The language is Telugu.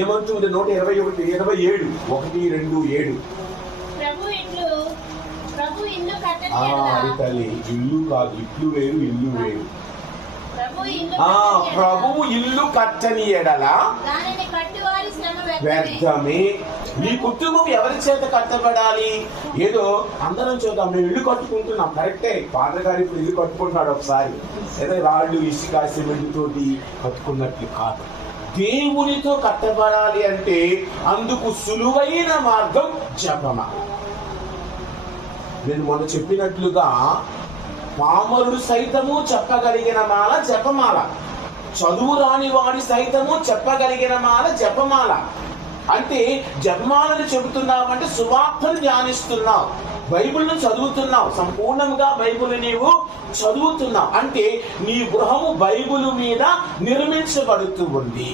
ఏమంటుంది 121:27 1:2:7 తల్లి ఇల్లు కాదు, ఇట్లు వేరు ఇల్లు వేరు. ప్రభువు ఇల్లు కట్టని ఎడల వ్యర్థమే. మీ కుటుంబం ఎవరి చేత కట్టబడాలి? ఏదో అందరం చూద్దాం, మేము ఇల్లు కట్టుకుంటున్నాం, కరెక్టే. ఫాదర్ గారు ఇప్పుడు ఇల్లు కట్టుకుంటున్నాడు, ఒకసారి ఏదో రాళ్ళు ఇసుక సిమెంట్ తోటి కట్టుకున్నట్లు కాదు. దేవునితో కట్టబడాలి అంటే అందుకు సులువైన మార్గం జపమ. నేను మొన్న చెప్పినట్లుగా పామరుడు సైతము చెప్పగలిగిన మాల జపమాల, చదువు రాని వాడి సైతము చెప్పగలిగిన మాల జపమాల. అంటే జపమాలను చెబుతున్నావంటే సువార్తను ధ్యానిస్తున్నావు, బైబిల్ను చదువుతున్నావు, సంపూర్ణంగా బైబిల్ నీవు చదువుతున్నావు అంటే నీ గృహము బైబిల్ మీద నిర్మించబడుతూ ఉంది.